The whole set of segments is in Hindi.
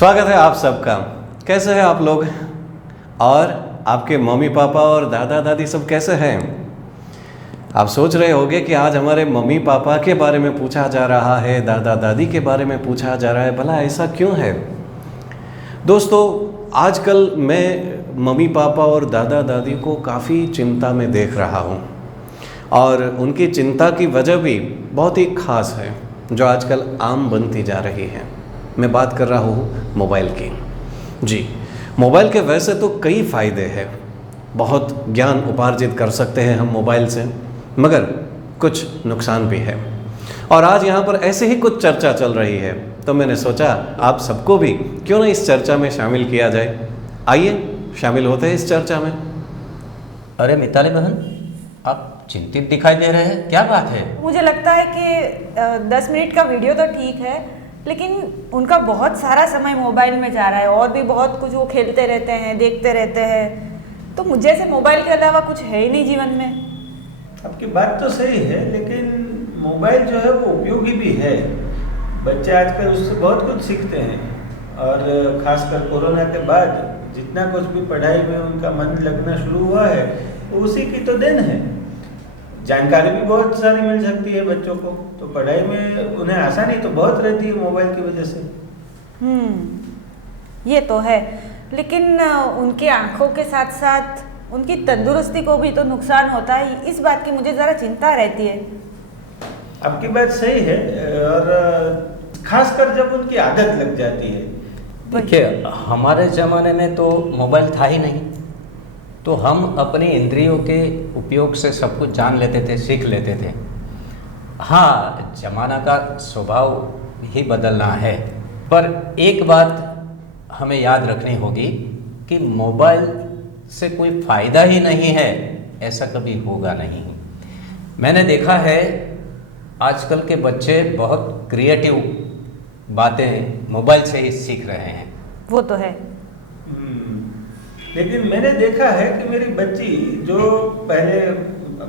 स्वागत है आप सबका। कैसे हैं आप लोग? और आपके मम्मी पापा और दादा दादी सब कैसे हैं? आप सोच रहे होंगे कि आज हमारे मम्मी पापा के बारे में पूछा जा रहा है, दादा दादी के बारे में पूछा जा रहा है, भला ऐसा क्यों है? दोस्तों, आजकल मैं मम्मी पापा और दादा दादी को काफ़ी चिंता में देख रहा हूँ और उनकी चिंता की वजह भी बहुत ही ख़ास है जो आजकल आम बनती जा रही है। मैं बात कर रहा हूँ मोबाइल की। जी, मोबाइल के वैसे तो कई फ़ायदे हैं, बहुत ज्ञान उपार्जित कर सकते हैं हम मोबाइल से, मगर कुछ नुकसान भी है। और आज यहाँ पर ऐसे ही कुछ चर्चा चल रही है, तो मैंने सोचा आप सबको भी क्यों ना इस चर्चा में शामिल किया जाए। आइए शामिल होते हैं इस चर्चा में। अरे मिताली बहन, आप चिंतित दिखाई दे रहे हैं, क्या बात है? मुझे लगता है कि 10 मिनट का वीडियो तो ठीक है, लेकिन उनका बहुत सारा समय मोबाइल में जा रहा है और भी बहुत कुछ वो खेलते रहते हैं, देखते रहते हैं। तो मुझे से मोबाइल के अलावा कुछ है ही नहीं जीवन में। आपकी बात तो सही है, लेकिन मोबाइल जो है वो उपयोगी भी है। बच्चे आजकल उससे बहुत कुछ सीखते हैं और ख़ासकर कोरोना के बाद जितना कुछ भी पढ़ाई में उनका मन लगना शुरू हुआ है वो उसी की तो देन है। जानकारी भी बहुत सारी मिल सकती है बच्चों को, तो पढ़ाई में उन्हें आसानी तो बहुत रहती है मोबाइल की वजह से। ये तो है, लेकिन उनकी आंखों के साथ साथ उनकी तंदुरुस्ती को भी तो नुकसान होता है। इस बात की मुझे ज़रा चिंता रहती है। आपकी बात सही है, और खासकर जब उनकी आदत लग जाती है। देखिए, हमारे ज़माने में तो मोबाइल था ही नहीं, तो हम अपनी इंद्रियों के उपयोग से सब कुछ जान लेते थे, सीख लेते थे। हाँ, ज़माना का स्वभाव ही बदलना है, पर एक बात हमें याद रखनी होगी कि मोबाइल से कोई फ़ायदा ही नहीं है, ऐसा कभी होगा नहीं। मैंने देखा है आजकल के बच्चे बहुत क्रिएटिव बातें मोबाइल से ही सीख रहे हैं। वो तो है। लेकिन मैंने देखा है कि मेरी बच्ची जो पहले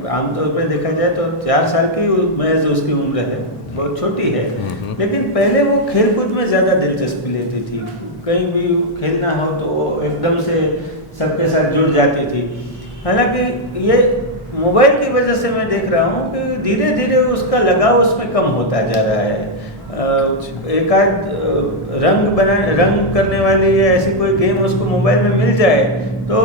आमतौर पर देखा जाए तो 4 साल की महज उसकी उम्र है, बहुत छोटी है, लेकिन पहले वो खेलकूद में ज़्यादा दिलचस्पी लेती थी। कहीं भी खेलना हो तो वो एकदम से सबके साथ जुड़ जाती थी। हालांकि ये मोबाइल की वजह से मैं देख रहा हूँ कि धीरे धीरे उसका लगाव उसमें कम होता जा रहा है। एक आध रंग करने वाली या ऐसी कोई गेम उसको मोबाइल में मिल जाए तो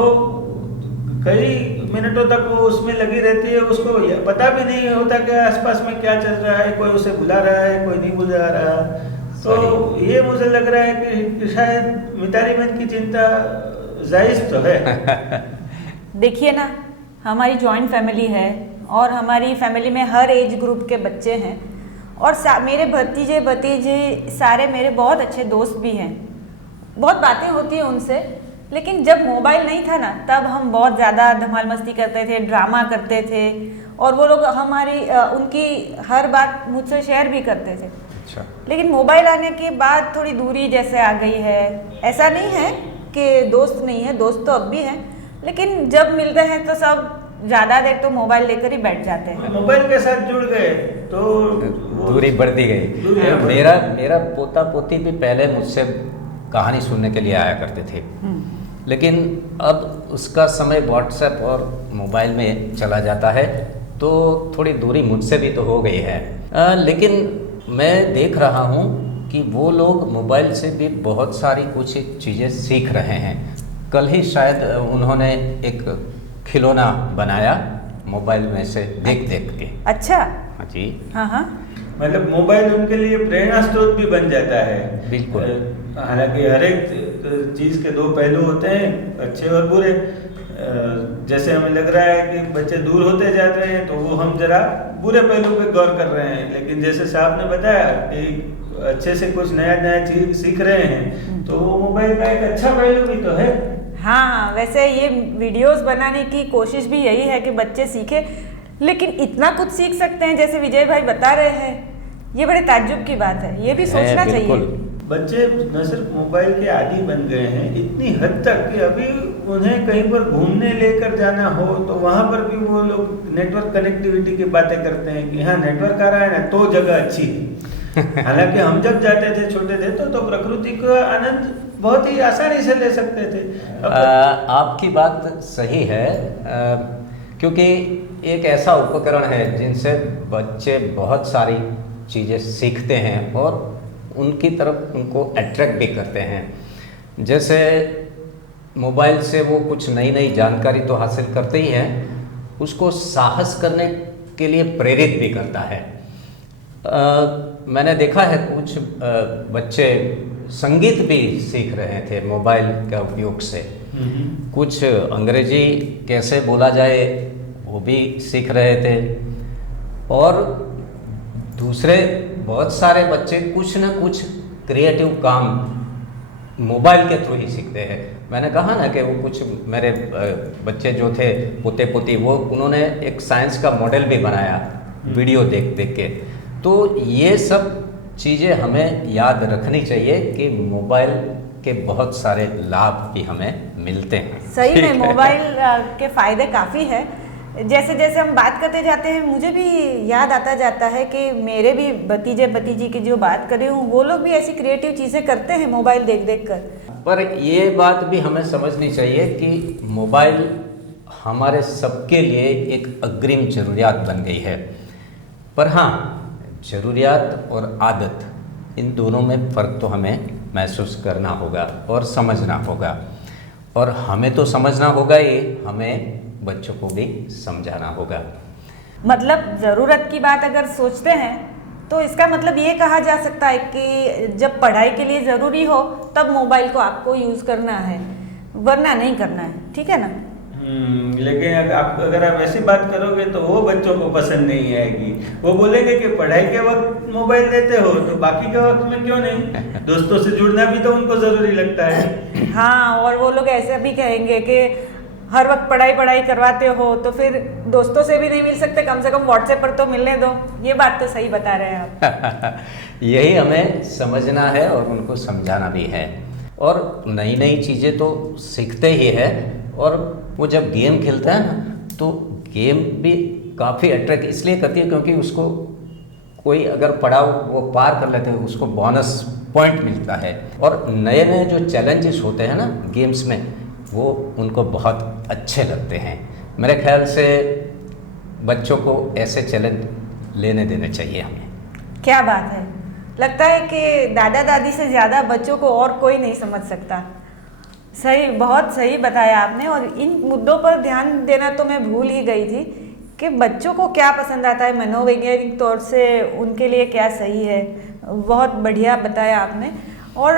कई मिनटों तक वो उसमें लगी रहती है। उसको पता भी नहीं होता कि आसपास में क्या चल रहा है, कोई उसे बुला रहा है, कोई नहीं बुला रहा। तो ये मुझे लग रहा है कि शायद मिताली बहन की चिंता जायज़ तो है। देखिए ना, हमारी जॉइंट फैमिली है और हमारी फैमिली में हर एज ग्रुप के बच्चे हैं और मेरे भतीजे भतीजे सारे मेरे बहुत अच्छे दोस्त भी हैं। बहुत बातें होती हैं उनसे, लेकिन जब मोबाइल नहीं था ना, तब हम बहुत ज़्यादा धमाल मस्ती करते थे, ड्रामा करते थे और वो लोग हमारी उनकी हर बात मुझसे शेयर भी करते थे। अच्छा। लेकिन मोबाइल आने के बाद थोड़ी दूरी जैसे आ गई है। ऐसा नहीं है कि दोस्त नहीं है, दोस्त तो अब भी हैं, लेकिन जब मिलते हैं तो सब ज़्यादा देर तो मोबाइल लेकर ही बैठ जाते हैं। मोबाइल के साथ जुड़ गए तो दूरी बढ़ती गई। मेरा पोता पोती भी पहले मुझसे कहानी सुनने के लिए आया करते थे, लेकिन अब उसका समय व्हाट्सएप और मोबाइल में चला जाता है, तो थोड़ी दूरी मुझसे भी तो हो गई है। लेकिन मैं देख रहा हूँ कि वो लोग मोबाइल से भी बहुत सारी कुछ चीज़ें सीख रहे हैं। कल ही शायद उन्होंने एक खिलौना बनाया मोबाइल में से देख देख के। अच्छा। हाँ जी। हाँ। मतलब मोबाइल उनके लिए प्रेरणा स्रोत भी बन जाता है। बिल्कुल। हालांकि हर एक चीज़ के 2 पहलू होते हैं, अच्छे और बुरे। जैसे हमें लग रहा है कि बच्चे दूर होते जा रहे हैं तो वो हम जरा बुरे पहलू पे गौर कर रहे हैं, लेकिन जैसे साहब ने बताया कि अच्छे से कुछ नया चीज़ सीख रहे हैं, तो वो मोबाइल का एक अच्छा पहलू भी तो है। हाँ, वैसे ये वीडियोस बनाने की कोशिश भी यही है कि बच्चे सीखे, लेकिन इतना कुछ सीख सकते हैं जैसे विजय भाई बता रहे हैं, ये बड़े ताज्जुब की बात है। ये भी सोचना चाहिए। बच्चे न सिर्फ मोबाइल के आदी बन गए हैं इतनी हद तक कि अभी उन्हें कहीं पर घूमने लेकर जाना हो तो वहाँ पर भी वो लोग नेटवर्क कनेक्टिविटी की बातें करते हैं कि हाँ नेटवर्क आ रहा है ना तो जगह अच्छी है। हालांकि हम जब जाते थे छोटे थे तो प्रकृति का आनंद बहुत ही आसानी से ले सकते थे। आपकी बात सही है, क्योंकि एक ऐसा उपकरण है जिनसे बच्चे बहुत सारी चीज़ें सीखते हैं और उनकी तरफ उनको अट्रैक्ट भी करते हैं। जैसे मोबाइल से वो कुछ नई नई जानकारी तो हासिल करते ही हैं, उसको साहस करने के लिए प्रेरित भी करता है। मैंने देखा है कुछ बच्चे संगीत भी सीख रहे थे मोबाइल के उपयोग से, कुछ अंग्रेजी कैसे बोला जाए वो भी सीख रहे थे, और दूसरे बहुत सारे बच्चे कुछ ना कुछ क्रिएटिव काम मोबाइल के थ्रू ही सीखते हैं। मैंने कहा ना कि वो कुछ मेरे बच्चे जो थे पोते पोती, वो उन्होंने एक साइंस का मॉडल भी बनाया वीडियो देख देख के। तो ये सब चीज़ें हमें याद रखनी चाहिए कि मोबाइल के बहुत सारे लाभ भी हमें मिलते हैं। सही में मोबाइल के फ़ायदे काफ़ी है। जैसे जैसे हम बात करते जाते हैं मुझे भी याद आता जाता है कि मेरे भी भतीजे भतीजी की जो बात कर रही हूँ वो लोग भी ऐसी क्रिएटिव चीज़ें करते हैं मोबाइल देख देख कर। पर ये बात भी हमें समझनी चाहिए कि मोबाइल हमारे सबके लिए एक अग्रिम ज़रूरियात बन गई है। पर हाँ, ज़रूरियात और आदत इन दोनों में फ़र्क तो हमें महसूस करना होगा और समझना होगा, और हमें तो समझना होगा ही, हमें बच्चों को भी समझाना होगा। मतलब ज़रूरत की बात अगर सोचते हैं तो इसका मतलब ये कहा जा सकता है कि जब पढ़ाई के लिए ज़रूरी हो तब मोबाइल को आपको यूज़ करना है, वरना नहीं करना है, ठीक है ना? लेकिन अगर आप ऐसी बात करोगे तो वो बच्चों को पसंद नहीं आएगी। वो बोलेंगे कि पढ़ाई के वक्त मोबाइल देते हो तो बाकी के वक्त में क्यों नहीं? दोस्तों से जुड़ना भी तो उनको ज़रूरी लगता है। हाँ, और वो लोग ऐसे भी कहेंगे कि हर वक्त पढ़ाई करवाते हो तो फिर दोस्तों से भी नहीं मिल सकते, कम से कम व्हाट्सएप पर तो मिलने दो। ये बात तो सही बता रहे हैं आप। यही हमें समझना है और उनको समझाना भी है, और नई नई चीज़ें तो सीखते ही है। और वो जब गेम खेलता है ना तो गेम भी काफ़ी अट्रैक्ट इसलिए करती है क्योंकि उसको कोई अगर पड़ाव वो पार कर लेते हैं उसको बोनस पॉइंट मिलता है, और नए नए जो चैलेंजेस होते हैं ना गेम्स में वो उनको बहुत अच्छे लगते हैं। मेरे ख्याल से बच्चों को ऐसे चैलेंज लेने देने चाहिए हमें। क्या बात है, लगता है कि दादा दादी से ज़्यादा बच्चों को और कोई नहीं समझ सकता। सही, बहुत सही बताया आपने। और इन मुद्दों पर ध्यान देना तो मैं भूल ही गई थी कि बच्चों को क्या पसंद आता है, मनोवैज्ञानिक तौर से उनके लिए क्या सही है। बहुत बढ़िया बताया आपने। और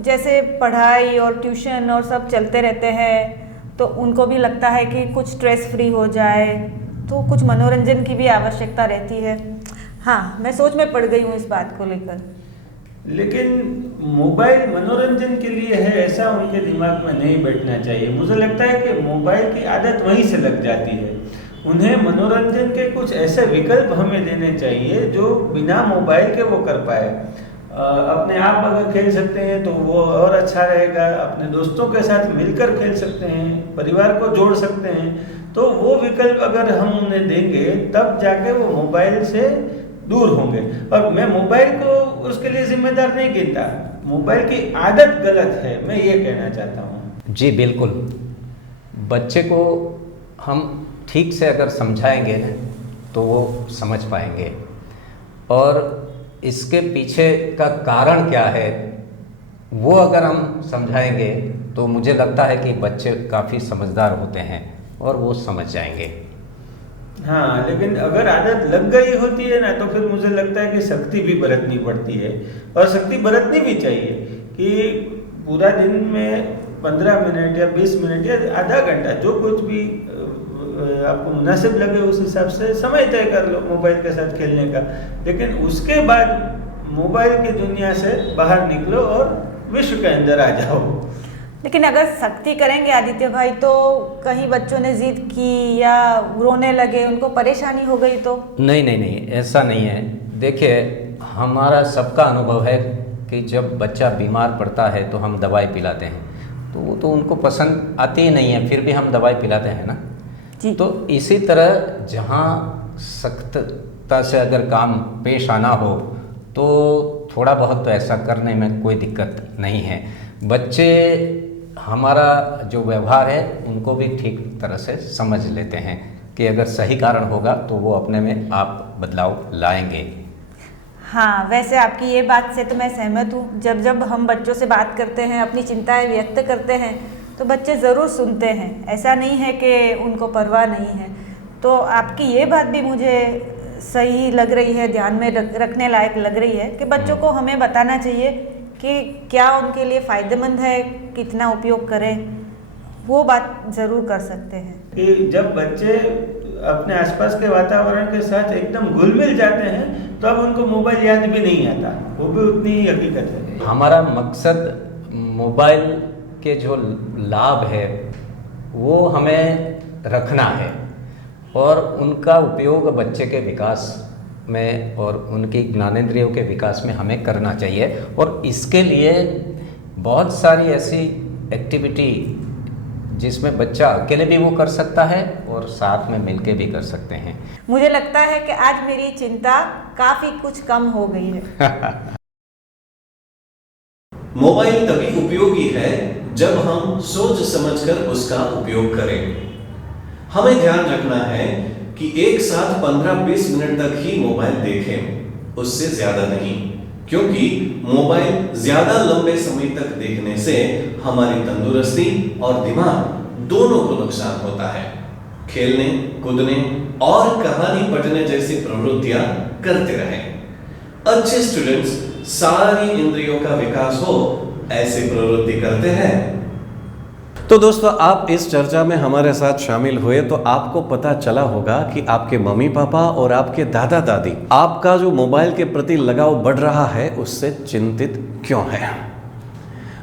जैसे पढ़ाई और ट्यूशन और सब चलते रहते हैं तो उनको भी लगता है कि कुछ स्ट्रेस फ्री हो जाए, तो कुछ मनोरंजन की भी आवश्यकता रहती है। हाँ, मैं सोच में पड़ गई हूँ इस बात को लेकर। लेकिन मोबाइल मनोरंजन के लिए है ऐसा उनके दिमाग में नहीं बैठना चाहिए। मुझे लगता है कि मोबाइल की आदत वहीं से लग जाती है। उन्हें मनोरंजन के कुछ ऐसे विकल्प हमें देने चाहिए जो बिना मोबाइल के वो कर पाए। अपने आप अगर खेल सकते हैं तो वो और अच्छा रहेगा, अपने दोस्तों के साथ मिलकर खेल सकते हैं, परिवार को जोड़ सकते हैं। तो वो विकल्प अगर हम उन्हें देंगे तब जाके वो मोबाइल से दूर होंगे। और मैं मोबाइल को उसके लिए जिम्मेदार नहीं गिनता, मोबाइल की आदत गलत है, मैं ये कहना चाहता हूँ। जी बिल्कुल, बच्चे को हम ठीक से अगर समझाएंगे तो वो समझ पाएंगे, और इसके पीछे का कारण क्या है वो अगर हम समझाएंगे तो मुझे लगता है कि बच्चे काफ़ी समझदार होते हैं और वो समझ जाएंगे। हाँ, लेकिन अगर आदत लग गई होती है ना तो फिर मुझे लगता है कि सख्ती भी बरतनी पड़ती है, और सख्ती बरतनी भी चाहिए कि पूरा दिन में 15 मिनट या 20 मिनट या आधा घंटा जो कुछ भी आपको मुनासिब लगे उस हिसाब से समय तय कर लो मोबाइल के साथ खेलने का। लेकिन उसके बाद मोबाइल की दुनिया से बाहर निकलो और विश्व के अंदर आ जाओ। लेकिन अगर सख्ती करेंगे आदित्य भाई तो कहीं बच्चों ने जिद की या रोने लगे, उनको परेशानी हो गई तो? नहीं नहीं नहीं, ऐसा नहीं है। देखिए, हमारा सबका अनुभव है कि जब बच्चा बीमार पड़ता है तो हम दवाई पिलाते हैं, तो वो तो उनको पसंद आती ही नहीं है, फिर भी हम दवाई पिलाते हैं ना जी। तो इसी तरह जहाँ सख्तता से अगर काम पेश आना हो तो थोड़ा बहुत तो ऐसा करने में कोई दिक्कत नहीं है। बच्चे हमारा जो व्यवहार है उनको भी ठीक तरह से समझ लेते हैं कि अगर सही कारण होगा तो वो अपने में आप बदलाव लाएंगे। हाँ, वैसे आपकी ये बात से तो मैं सहमत हूँ। जब जब हम बच्चों से बात करते हैं, अपनी चिंताएं व्यक्त करते हैं, तो बच्चे ज़रूर सुनते हैं। ऐसा नहीं है कि उनको परवाह नहीं है। तो आपकी ये बात भी मुझे सही लग रही है, ध्यान में रखने लायक लग रही है कि बच्चों को हमें बताना चाहिए कि क्या उनके लिए फ़ायदेमंद है, कितना उपयोग करें। वो बात ज़रूर कर सकते हैं कि जब बच्चे अपने आसपास के वातावरण के साथ एकदम घुल मिल जाते हैं तो अब उनको मोबाइल याद भी नहीं आता। वो भी उतनी ही हकीकत है। हमारा मकसद मोबाइल के जो लाभ है वो हमें रखना है और उनका उपयोग बच्चे के विकास में और उनकी ज्ञानेंद्रियों के विकास में हमें करना चाहिए। और इसके लिए बहुत सारी ऐसी एक्टिविटी जिसमें बच्चा अकेले भी वो कर सकता है और साथ में मिलके भी कर सकते हैं। मुझे लगता है कि आज मेरी चिंता काफ़ी कुछ कम हो गई है। मोबाइल तभी उपयोगी है जब हम सोच समझकर उसका उपयोग करें। हमें ध्यान रखना है कि एक साथ 15-20 मिनट तक ही मोबाइल देखें, उससे ज्यादा नहीं, क्योंकि मोबाइल ज्यादा लंबे समय तक देखने से हमारी तंदुरुस्ती और दिमाग दोनों को नुकसान होता है। खेलने, कूदने और कहानी पढ़ने जैसी प्रवृत्तियां करते रहें। अच्छे स्टूडेंट्स सारी इंद्रियों का विकास हो ऐसी प्रवृत्ति करते हैं। तो दोस्तों, आप इस चर्चा में हमारे साथ शामिल हुए तो आपको पता चला होगा कि आपके मम्मी पापा और आपके दादा दादी आपका जो मोबाइल के प्रति लगाव बढ़ रहा है उससे चिंतित क्यों है।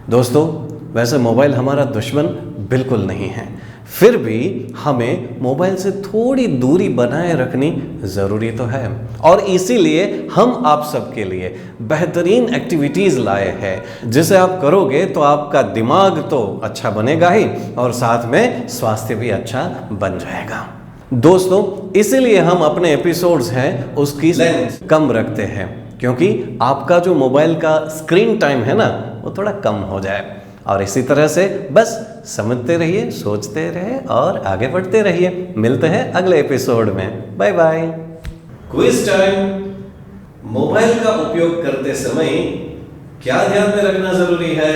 दोस्तों, वैसे मोबाइल हमारा दुश्मन बिल्कुल नहीं है, फिर भी हमें मोबाइल से थोड़ी दूरी बनाए रखनी ज़रूरी तो है। और इसीलिए हम आप सबके लिए बेहतरीन एक्टिविटीज़ लाए हैं जिसे आप करोगे तो आपका दिमाग तो अच्छा बनेगा ही और साथ में स्वास्थ्य भी अच्छा बन जाएगा। दोस्तों, इसीलिए हम अपने एपिसोड्स हैं उसकी लेंथ कम रखते हैं, क्योंकि आपका जो मोबाइल का स्क्रीन टाइम है ना वो थोड़ा कम हो जाए। और इसी तरह से बस समझते रहिए, सोचते रहिए और आगे बढ़ते रहिए। मिलते हैं अगले एपिसोड में। Bye bye. Quiz time. Mobile का उपयोग करते समय क्या ध्यान में रखना जरूरी है?